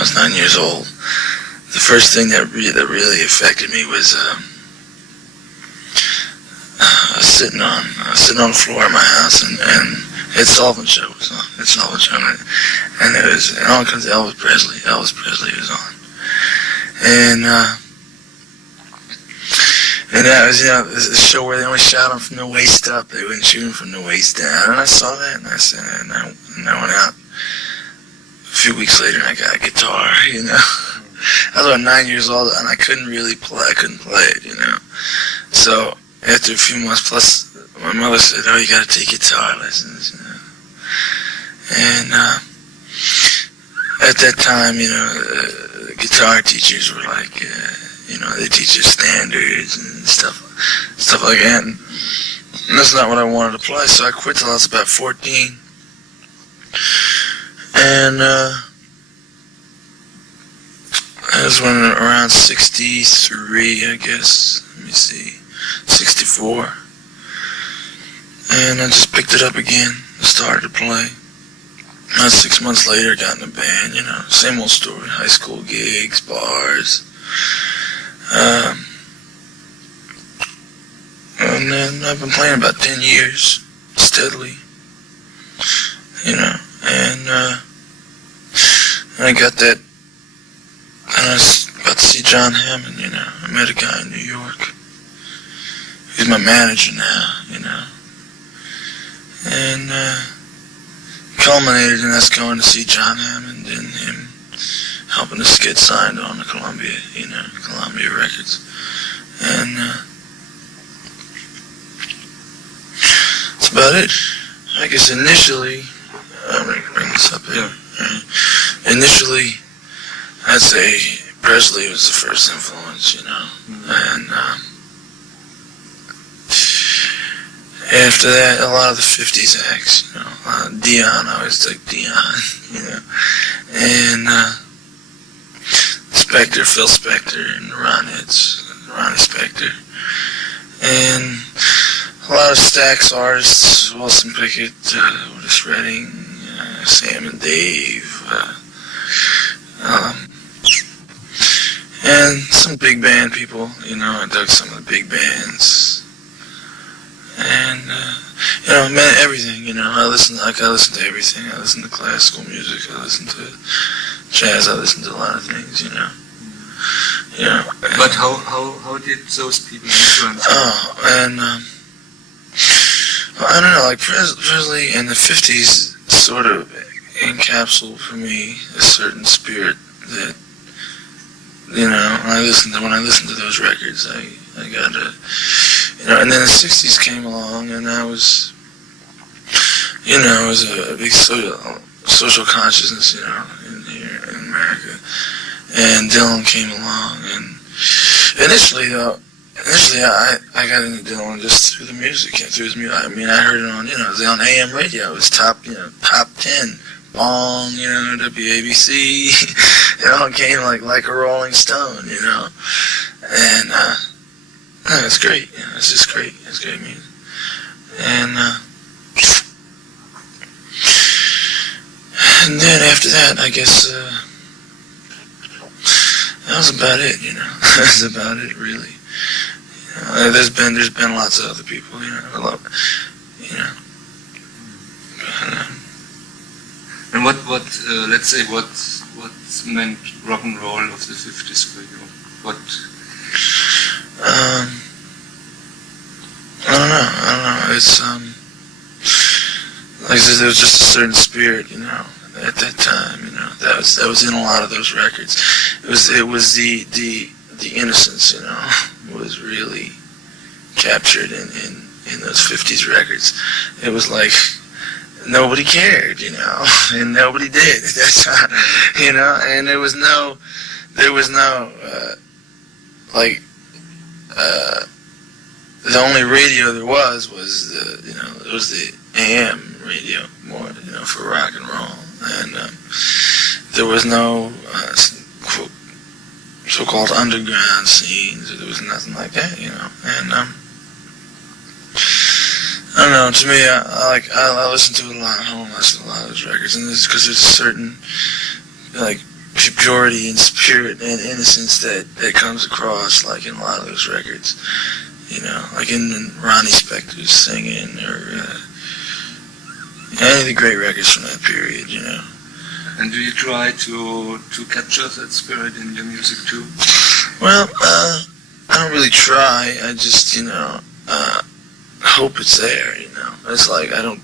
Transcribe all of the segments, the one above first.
was 9 years old. The first thing that really affected me was I was sitting on the floor of my house, and Ed Sullivan Show was on. Ed Sullivan Show, and it was, and on comes Elvis Presley. Elvis Presley was on, and that was, a show where they only shot him from the waist up. They wouldn't shoot him from the waist down. And I saw that, and I said, and I went out. A few weeks later, and I got a guitar. I was about 9 years old, and I couldn't really play. I couldn't play it, So after a few months, plus my mother said, "Oh, you got to take guitar lessons." And at that time, guitar teachers were like, they teach you standards and stuff like that. And that's not what I wanted to play, so I quit till I was about 14. And that was when around 63, I guess. Let me see, 64. And I just picked it up again and started to play. 6 months later, got in a band, same old story. High school gigs, bars. And then I've been playing about 10 years, steadily. And I got that, and I got to see John Hammond, I met a guy in New York. He's my manager now, And culminated in us going to see John Hammond and him helping us get signed on to Columbia, Columbia Records. And that's about it. I guess initially, I'm going to bring this up here. Initially, I'd say Presley was the first influence, and after that, a lot of the 50s acts, Dion, I always took Dion, and Spector, Phil Spector, and Ronnie Spector, and a lot of Stax artists, Wilson Pickett, Otis Redding, Sam and Dave, and some big band people, I dug some of the big bands. And, man, everything, I listen to everything. I listen to classical music, I listen to jazz, I listen to a lot of things, But how did those people influence you? I don't know, like Presley in the 50s sort of encapsulated for me a certain spirit that, when I listened to those records, I got a, and then the 60s came along, and I was, it was a big social consciousness, in here in America, and Dylan came along, and initially I got into Dylan just through the music, through his music. I mean, I heard it on, it was on AM radio, it was top 10, Bong, WABC, it came like a Rolling Stone, and, it's great, it's just great, it's great music, and then after that, I guess, that was about it, that was about it, really, there's been lots of other people, And what let's say, what meant rock and roll of the 50s for you? What? I don't know. It's like I said, there was just a certain spirit, at that time, that was in a lot of those records. It was the innocence, was really captured in those 50s records. It was like nobody cared, and nobody did at that time, and there was no the only radio there was it was the AM radio more, for rock and roll, and there was no so-called underground scenes. There was nothing like that, and I don't know. To me, I listen to it a lot at home. I listen to a lot of those records, and it's because there's a certain purity and spirit and innocence that comes across, like in a lot of those records, you know, like in Ronnie Spector's singing, or any of the great records from that period, you know. And do you try to capture that spirit in your music too? Well, I don't really try. I just, you know, hope it's there, you know. It's like, I don't,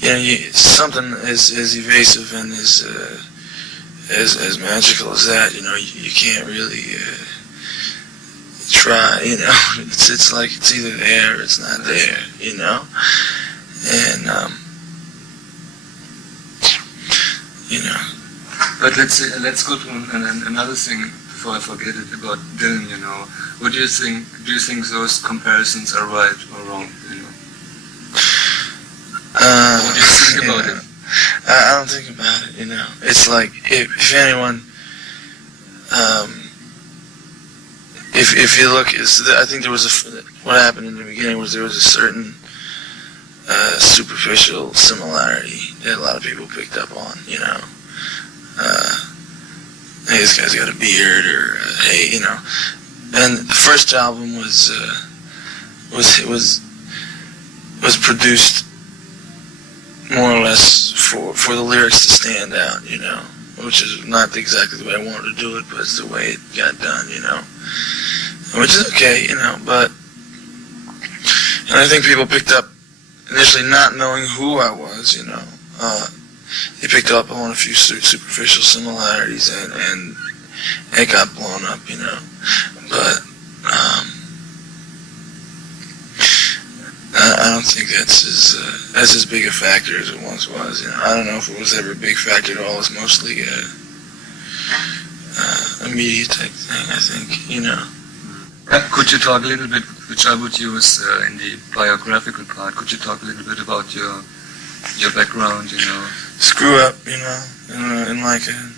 you know, something as evasive and as magical as that, you know, you can't really try, you know. It's like it's either there or it's not there, you know. And, you know. But let's go to another thing before I forget it about Dylan, you know. What do you think? Do you think those comparisons are right or wrong, you know? What do you think about it? I don't think about it, you know. It's like, if anyone, if you look, I think there was what happened in the beginning was there was a certain superficial similarity that a lot of people picked up on, you know. Hey, this guy's got a beard, or hey, you know. And the first album was produced more or less for the lyrics to stand out, you know, which is not exactly the way I wanted to do it, but it's the way it got done, you know, which is okay, you know. But, and I think people picked up initially not knowing who I was, you know. They picked up on a few superficial similarities, and it got blown up, you know. But I don't think that's as big a factor as it once was. You know, I don't know if it was ever a big factor at all. It's mostly a media type thing, I think. You know. Could you talk a little bit, which I would use in the biographical part? Could you talk a little bit about your background? You know. Screw up, you know, in like a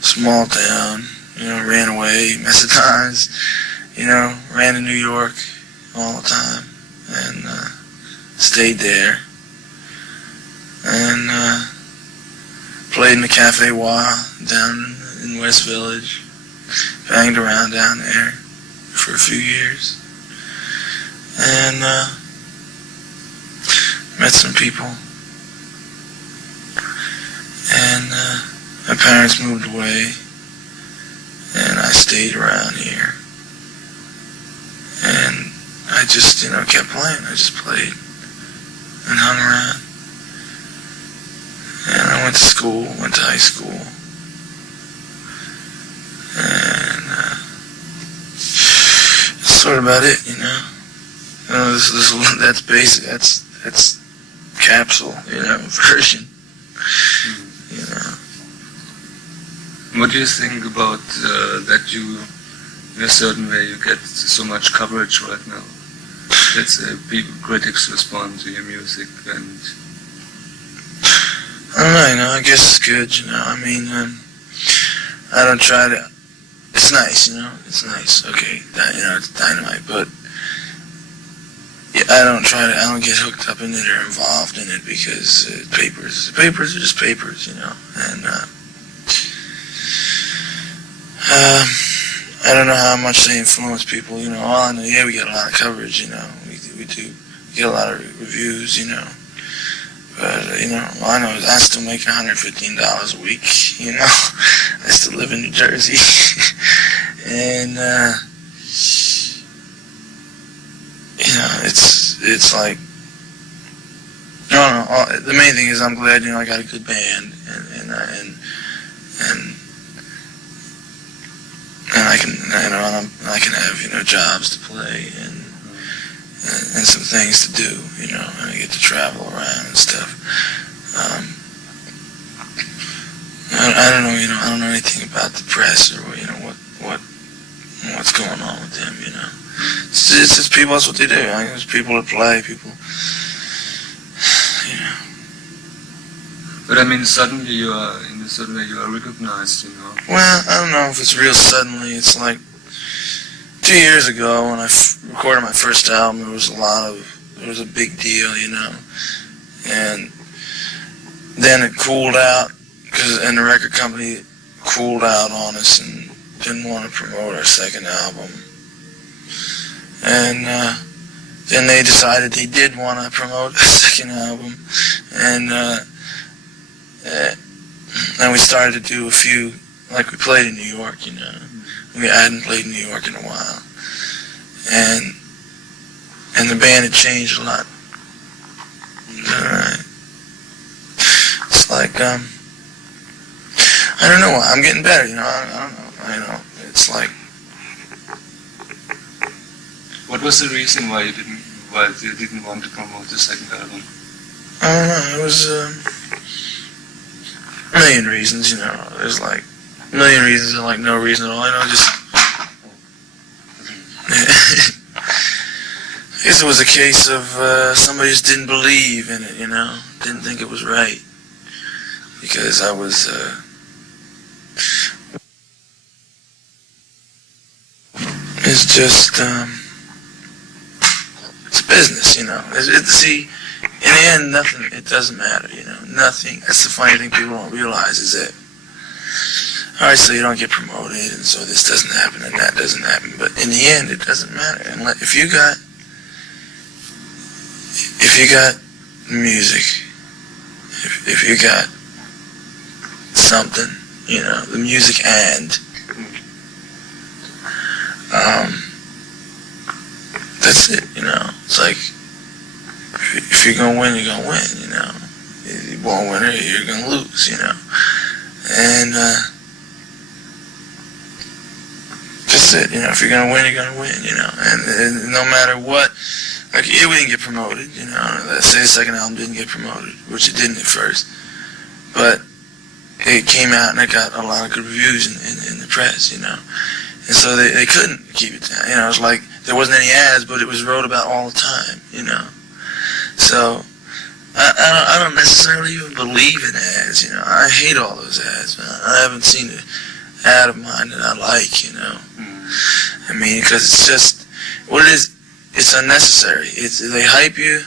small town, you know, ran away, mess of times, you know, ran to New York all the time, and stayed there, and played in the Cafe Wa down in West Village, banged around down there for a few years, and met some people. And my parents moved away, and I stayed around here. And I just, you know, kept playing. I just played and hung around. And I went to school, went to high school. And that's sort of about it, you know. That's basic, that's capsule, you know, version. You know. What do you think about that you, in a certain way, you get so much coverage right now? Let's say critics respond to your music, and I don't know, you know, I guess it's good, you know. I mean, I don't try to, it's nice, you know, it's nice, okay, you know, it's dynamite, but I don't get hooked up in it or involved in it, because papers are just papers, you know, and I don't know how much they influence people, you know. All I know, yeah, we get a lot of coverage, you know, we get a lot of reviews, you know, but, you know, all I know is I still make $115 a week, you know, I still live in New Jersey, and, you know, it's like, I don't know, the main thing is I'm glad, you know, I got a good band, and I can, you know, I can have, you know, jobs to play, and some things to do, you know, and I get to travel around and stuff. I don't know, you know, I don't know anything about the press, or, you know, what's going on with them, you know. It's just people, that's what they do. I mean, there's people that play, people, you know. But I mean, suddenly you are recognized, you know. Well, I don't know if it's real suddenly. It's like 2 years ago when I recorded my first album, it was a big deal, you know. And then it cooled out because and the record company cooled out on us and didn't want to promote our second album. And then they decided they did want to promote a second album, and we started to do a few, like we played in New York, you know. We hadn't played in New York in a while, and the band had changed a lot. It's like I don't know. I'm getting better, you know. I don't know. It's like. What was the reason why you didn't want to promote the second album? I don't know. It was a million reasons, you know. There's like a million reasons and like no reason at all. You know, just. I guess it was a case of somebody just didn't believe in it, you know. Didn't think it was right because I was. It's just. It's business, you know. See, in the end, nothing, it doesn't matter, you know. Nothing. That's the funny thing people don't realize is that, alright, so you don't get promoted, and so this doesn't happen, and that doesn't happen. But in the end, it doesn't matter. And if you got music, if you got something, you know, the music and, that's it, you know. It's like, if you're gonna win, you're gonna win, you know. If you're born winner, you're gonna lose, you know. And, that's it, you know. If you're gonna win, you're gonna win, you know. And no matter what, like, yeah, we didn't get promoted, you know. Let's say the second album didn't get promoted, which it didn't at first. But it came out and it got a lot of good reviews in the press, you know. And so they couldn't keep it down. You know, it was like there wasn't any ads, but it was wrote about all the time, you know. So I don't necessarily even believe in ads, you know. I hate all those ads, man. I haven't seen an ad of mine that I like, you know. I mean, because it's just, what it is, it's unnecessary. They hype you,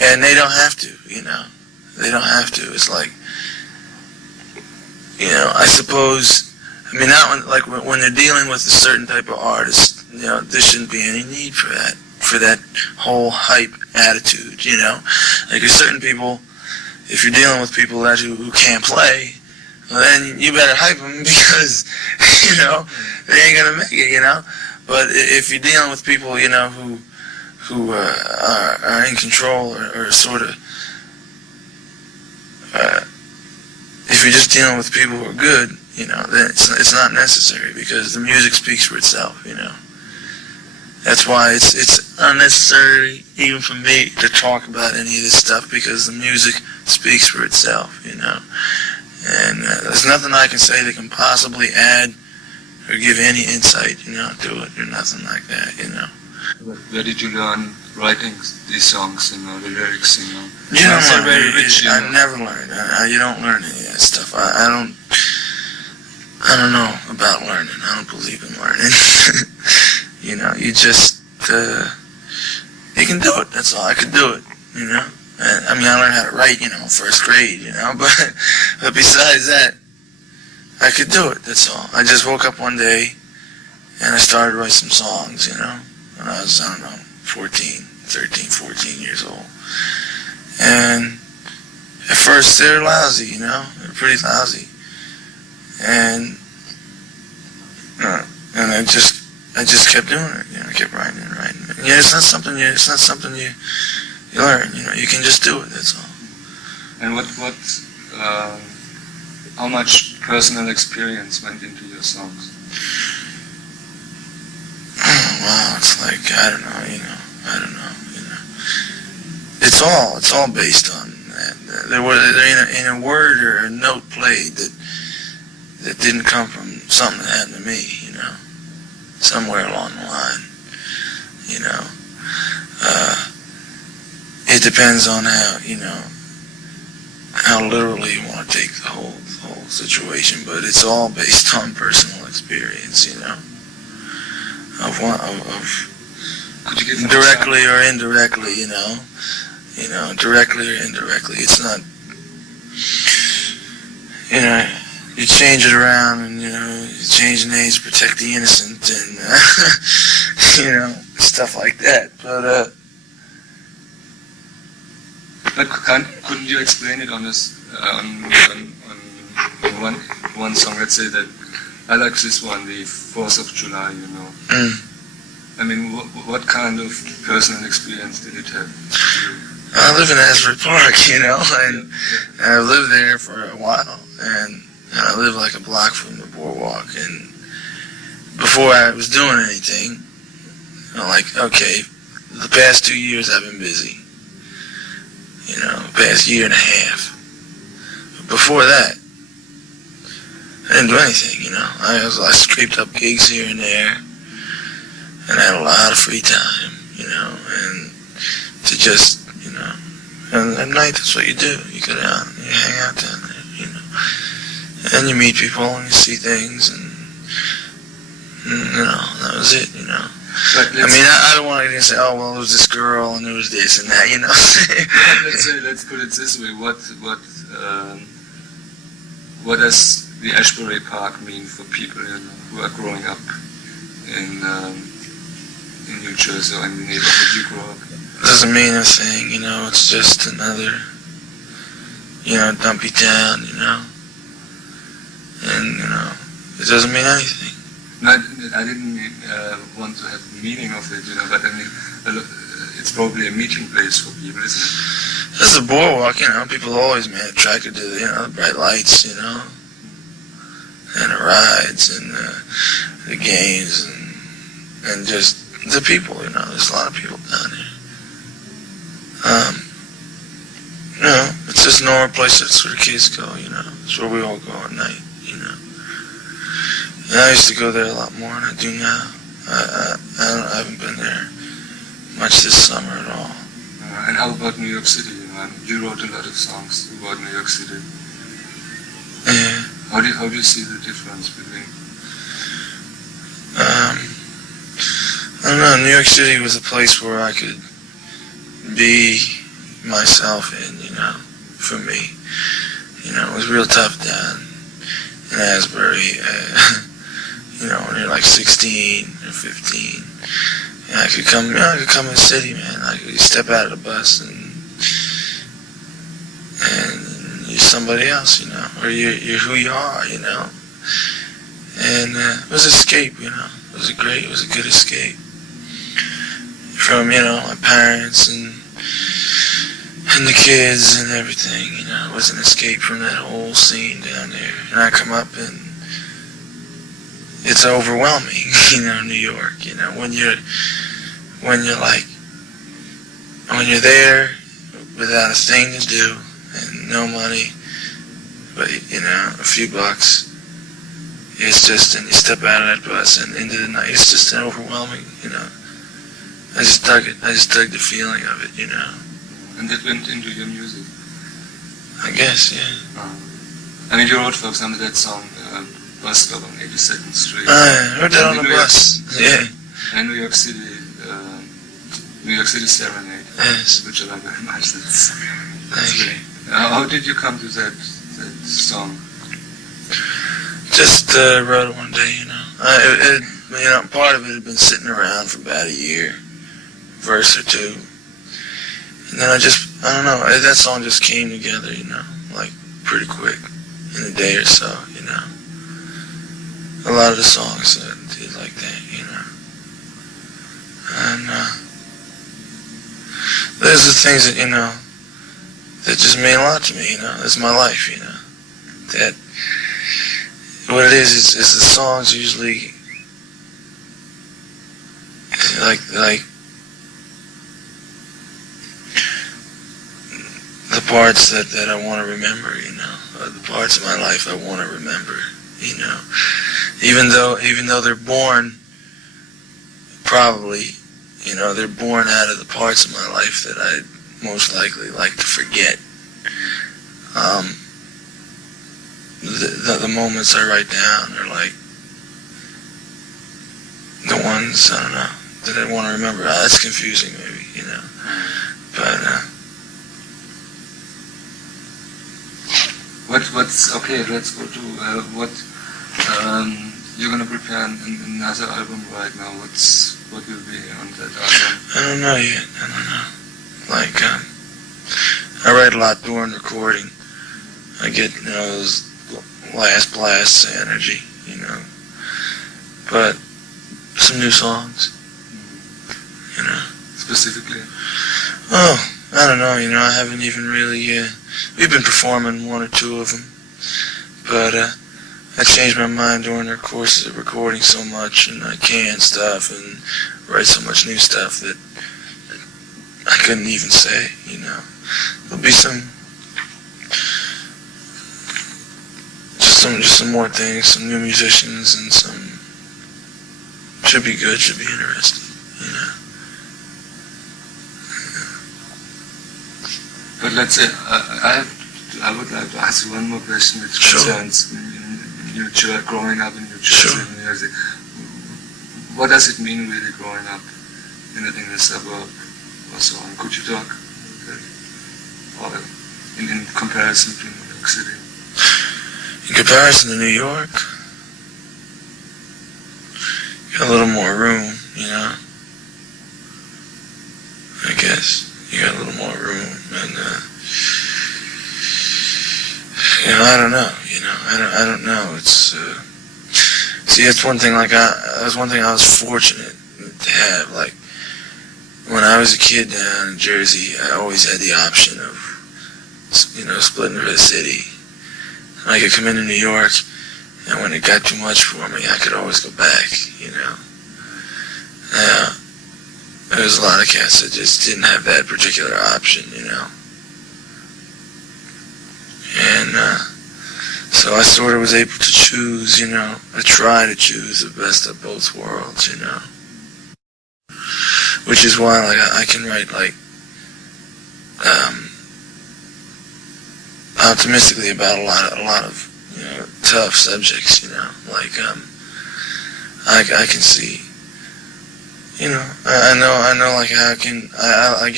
and they don't have to, you know. They don't have to. It's like, you know, I suppose... I mean, that one, like when they're dealing with a certain type of artist, you know, there shouldn't be any need for that whole hype attitude, you know. Like, there's certain people, if you're dealing with people who can't play, well, then you better hype them because, you know, they ain't gonna make it, you know. But if you're dealing with people, you know, who are in control or sort of, if you're just dealing with people who are good, you know, then it's not necessary because the music speaks for itself, you know. That's why it's unnecessary even for me to talk about any of this stuff because the music speaks for itself, you know. And there's nothing I can say that can possibly add or give any insight, you know, to it or nothing like that, you know. Where did you learn writing these songs, you know, the lyrics, you know? You don't learn very rich, I never learned. You don't learn any of that stuff. I don't know about learning. I don't believe in learning. You know, you just, you can do it. That's all. I could do it, you know. I mean, I learned how to write, you know, first grade, you know, but besides that, I could do it. That's all. I just woke up one day and I started to write some songs, you know, when I was, I don't know, 13, 14 years old. And at first they're lousy, you know, they're pretty lousy. And I just kept doing it, you know, I kept writing and writing. And yeah, it's not something you learn, you know, you can just do it, that's all. And how much personal experience went into your songs? Oh, wow, it's like, I don't know, you know. It's all based on that. There ain't a word or a note played that didn't come from something that happened to me, you know, somewhere along the line, you know. It depends on how, you know, how literally you want to take the whole situation, but it's all based on personal experience, you know, of Could you give directly or indirectly, you know, directly or indirectly. It's not, you know, you change it around, and, you know, you change the names to protect the innocent, and, you know, stuff like that. But couldn't you explain it on this, on one song? Let's say that I like this one, the 4th of July, you know. I mean, what kind of personal experience did it have? I live in Asbury Park, you know, and I've lived there for a while, and I live like a block from the boardwalk, and before I was doing anything, you know, like, okay, the past 2 years I've been busy, you know, the past year and a half. But before that, I didn't do anything, you know. I scraped up gigs here and there, and I had a lot of free time, you know, and to just, you know, and at night that's what you do. You go down, you hang out down there, you know, and you meet people and you see things, and you know, that was it, you know. I mean, I don't want to say, oh, well, it was this girl and it was this and that, you know. Let's put it this way: what does the Asbury Park mean for people, you know, who are growing up in New Jersey or in the neighborhood you grew up in? It doesn't mean a thing, you know. It's just another, you know, dumpy town, you know. And, you know, it doesn't mean anything. No, I didn't want to have the meaning of it, you know, but I mean, it's probably a meeting place for people, isn't it? That's the boardwalk, you know. People always, man, attracted to the, you know, the bright lights, you know, and the rides and the games and just the people, you know. There's a lot of people down there. You know, it's just a normal place that's where the kids go, you know. It's where we all go at night, you know. And I used to go there a lot more than I do now. I haven't been there much this summer at all. And how about New York City? You know, you wrote a lot of songs about New York City. Yeah. How do you see the difference between? I don't know. New York City was a place where I could be myself in, you know, for me. You know, it was real tough down in Asbury. You know, when you're like 16 or 15, and I could come in the city, man. Like, you step out of the bus and you're somebody else, you know, or you're who you are, you know. And it was escape, you know. It was a good escape from, you know, my parents and the kids and everything, you know. It was an escape from that whole scene down there. And I come up and it's overwhelming, you know, New York, you know, when you're there without a thing to do and no money, but, you know, a few bucks. It's just, and you step out of that bus and into the night, it's just an overwhelming, you know. I just dug it. I just dug the feeling of it, you know. And that went into your music? I guess, yeah. I mean, you wrote, for example, that song, Bus Stop on 82nd Street. I heard that on the bus, yeah. And New York City Serenade, yes. Which I like very much. That's great. How did you come to that song? Just wrote it one day, you know. You know, part of it had been sitting around for about a year, verse or two. And then I don't know, that song just came together, you know, like pretty quick, in a day or so, you know. A lot of the songs did like that, you know. And there's the things that, you know, that just mean a lot to me, you know. That's my life, you know. That, what it is the songs usually, like the parts that I want to remember, you know, the parts of my life I want to remember, you know, even though they're born, probably, you know, they're born out of the parts of my life that I'd most likely like to forget. The moments I write down are like the ones, I don't know, that I want to remember. That's confusing, maybe, you know, but What's okay? Let's go to what you're gonna prepare another album right now. What will be on that album? I don't know yet. I don't know. Like, I write a lot during recording. I get, those last blasts of energy, But some new songs, Specifically? Oh, I don't know, I haven't even really, we've been performing one or two of them. But, I changed my mind during the course of recording so much, and I can stuff and write so much new stuff that I couldn't even say, There'll be just some more things, some new musicians, and should be good, should be interesting, But let's say, I would like to ask you one more question which concerns New Jersey, growing up in New Jersey, music. What does it mean really growing up in a suburb or so on? Could you talk about that? Or in comparison to New York City? In comparison to New York, you got a little more room, I guess. You got a little more room, and, I don't know, I don't know, it's, see, that's one thing, that's one thing I was fortunate to have, like, when I was a kid down in Jersey, I always had the option of, splitting to the city. I could come into New York, and when it got too much for me, I could always go back, Now, there was a lot of cats that just didn't have that particular option, And, so I sort of was able to choose, I try to choose the best of both worlds, Which is why, I can write, optimistically about a lot of, tough subjects, I can see, I know, how I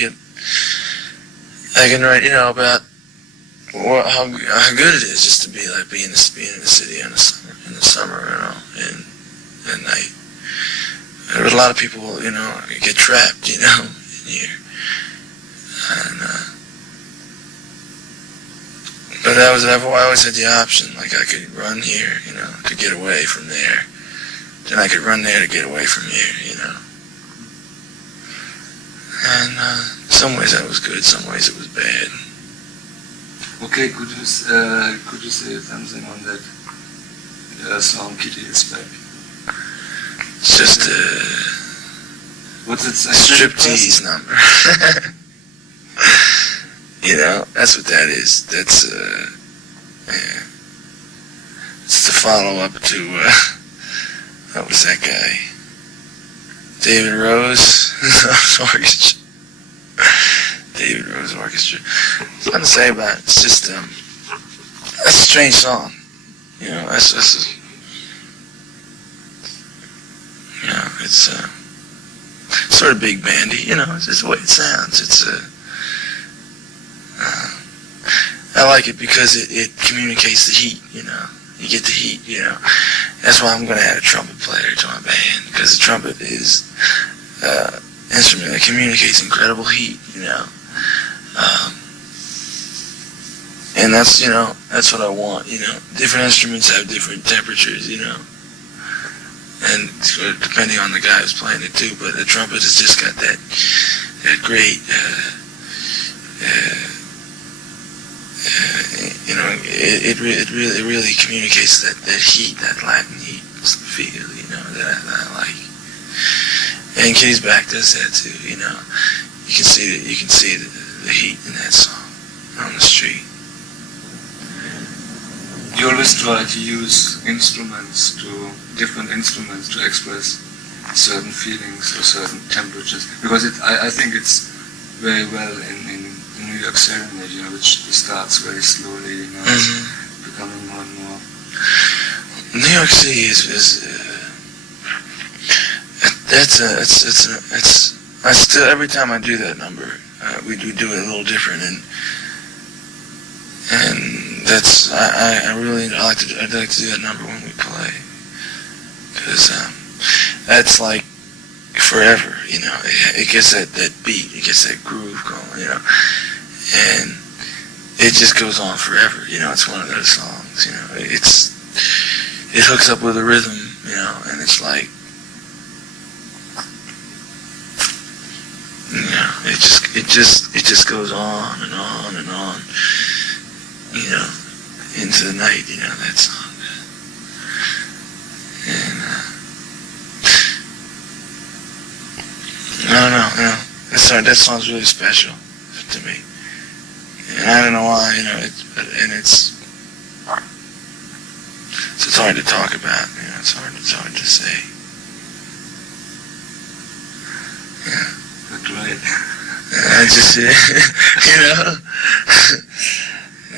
can write, about how good it is just to be, being in the city in the summer, and at night. There was a lot of people, get trapped, in here, and, but I always had the option, I could run here, to get away from there. Then I could run there to get away from here, And, some ways that was good, some ways it was bad. Okay, could you say something on that song, Kitty is Back? It's just what's it say? Striptease number. That's what that is. That's, it's the follow-up to, what was that guy? David Rose Orchestra. David Rose Orchestra. There's nothing to say about it. It's just, that's a strange song. That's it's, sort of big bandy, it's just the way it sounds. It's, I like it because it communicates the heat, You get the heat, That's why I'm going to add a trumpet player to my band, because the trumpet is an instrument that communicates incredible heat, And that's, that's what I want, Different instruments have different temperatures, And depending on the guy who's playing it too, but the trumpet has just got that great, it really communicates that heat, that Latin heat feel, that I like. And Kitty's Back does that too, You can see the heat in that song on the street. You always try to use different instruments to express certain feelings or certain temperatures, because I think it's very well in the New York Serenade, which starts very slowly, becoming more and more. New York City is I still, every time I do that number, we do it a little different, and that's I'd like to do that number when we play, because that's like forever, you know. It gets that beat, it gets that groove going, you know, and it just goes on forever, you know. It's one of those songs, you know. It hooks up with a rhythm, you know, and it's like, you know, it just goes on and on and on, you know, into the night, you know, that song. And I don't know, you know, that song's really special to me, and I don't know why, you know. It's hard to talk about, you know. It's hard to say. Yeah. That's right. I just, you know,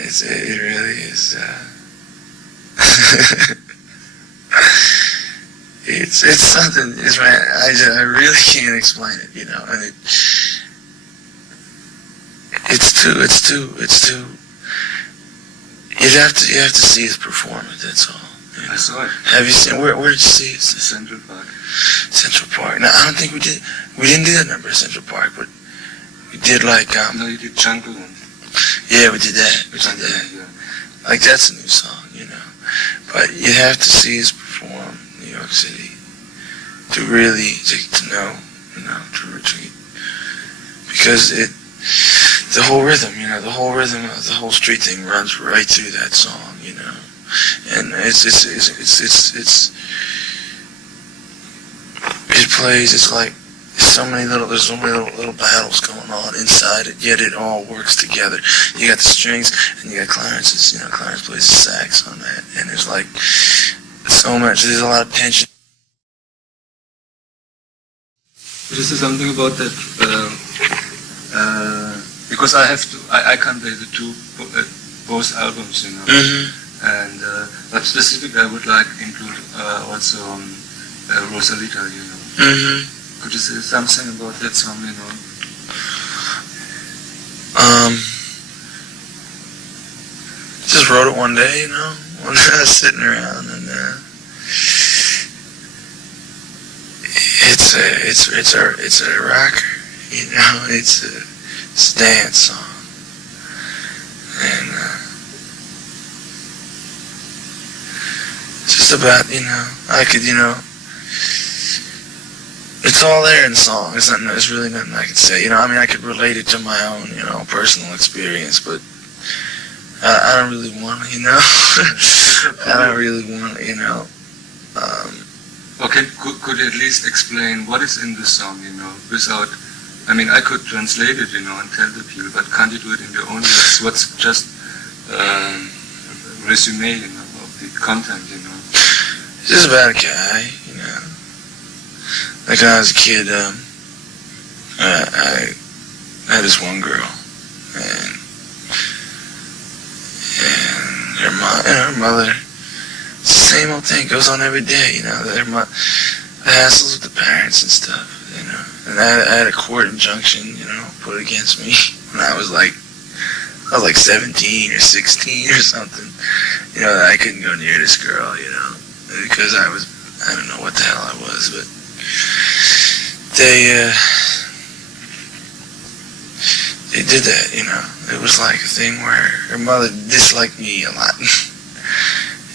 it really is. It's something. It's man. I really can't explain it, you know. And it's too. You have to see his performance. That's all. You know? I saw it. Have you seen? Where did you see it? Central Park. Central Park. No, I don't think we did. We didn't do that number at Central Park, but we did like. No, you did Jungle. Yeah, we did that. Yeah. Like, that's a new song, you know. But you have to see us perform in New York City to really to know, you know, to retreat, because the whole rhythm, you know, the whole street thing runs right through that song, you know, and it plays. It's like there's so many little battles going on inside it, yet it all works together. You got the strings, and you got Clarence's, you know, Clarence plays the sax on that, and there's like so much. There's a lot of tension. This is something about that, because I can't play the both albums, you know. Mm-hmm. And but specifically, I would like include also Rosalita, you know. Mm-hmm. Could you say something about that song, you know? Just wrote it one day, you know, when I was sitting around, and it's a rocker, you know. It's a dance song, and it's just about, you know, I could, you know. It's all there in the song. It's really nothing I could say. You know, I mean, I could relate it to my own, you know, personal experience, but I don't really want to, you know. I don't really want to, you know. Okay, could you at least explain what is in the song, you know, without, I mean, I could translate it, you know, and tell the people, but can't you do it in your own words? What's just resume, you know, of the content, you know? It's just about a guy, you know. Like when I was a kid, I had this one girl, and her mother, it's the same old thing, goes on every day, you know, the hassles with the parents and stuff, you know. And I had a court injunction, you know, put against me when I was like 17 or 16 or something, you know, that I couldn't go near this girl, you know, because I don't know what the hell I was, but they did that, you know. It was like a thing where her mother disliked me a lot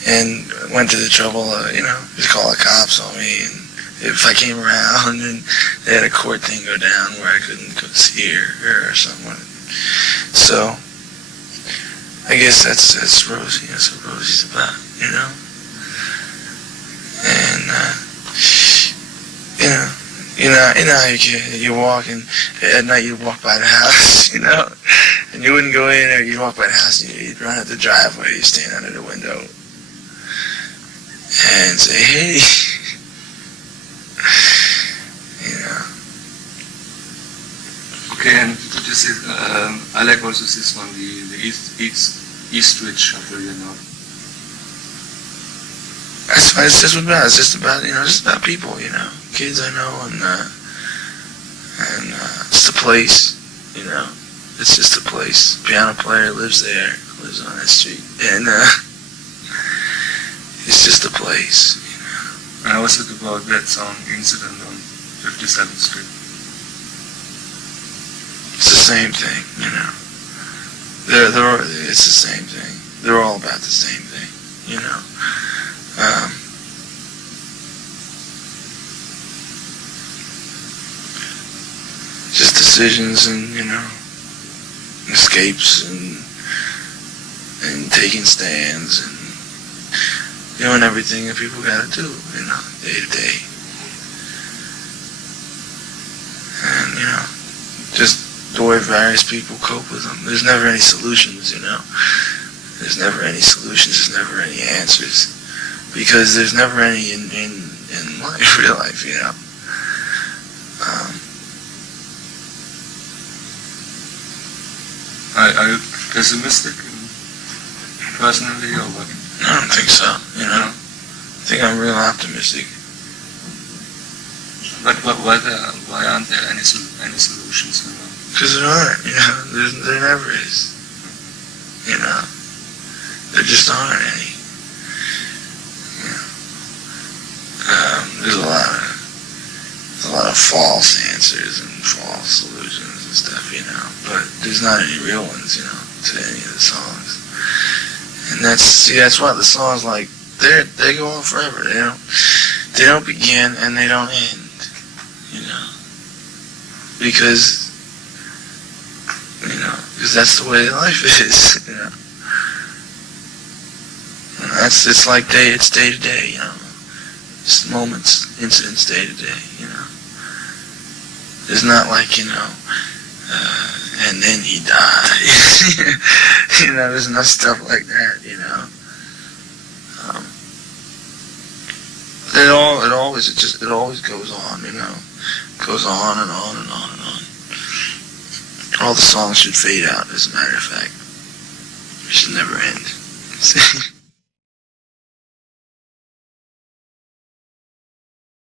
and went to the trouble of, you know, just call the cops on me, and if I came around, and they had a court thing go down where I couldn't go see her or someone. So I guess that's Rosie. That's what Rosie's about, you know. And you know how you're walking at night. You'd walk by the house, you know, and you wouldn't go in there. You'd walk by the house, and you'd run out the driveway. You'd stand under the window and say, "Hey," you know. Okay, and could you say, I like also this one, the Eastridge Shuffle, you know. That's what it's just about. It's just about, you know, just about people, you know, kids I know, and it's the place, you know. It's just a place. Piano player lives there, lives on that street, and it's just a place. And how was it about that song, Incident on 57th Street? It's the same thing, it's the same thing. They're all about the same thing, just decisions and, escapes and taking stands and doing everything that people gotta do, day to day. And, just the way various people cope with them. There's never any solutions, There's never any solutions, there's never any answers. Because there's never any in life, real life, Are you pessimistic personally, or what? I don't think so, I think I'm real optimistic. But why aren't there any solutions? Because there aren't, there never is. There just aren't any. There's a lot of false answers and false solutions and stuff, but there's not any real ones, to any of the songs. And that's why the songs, like, they go on forever. They don't begin and they don't end, because that's the way life is, And it's like it's day to day, Just moments, incidents, day to day, It's not like, and then he died. There's no stuff like that, It always goes on, Goes on and on and on and on. All the songs should fade out, as a matter of fact. It should never end.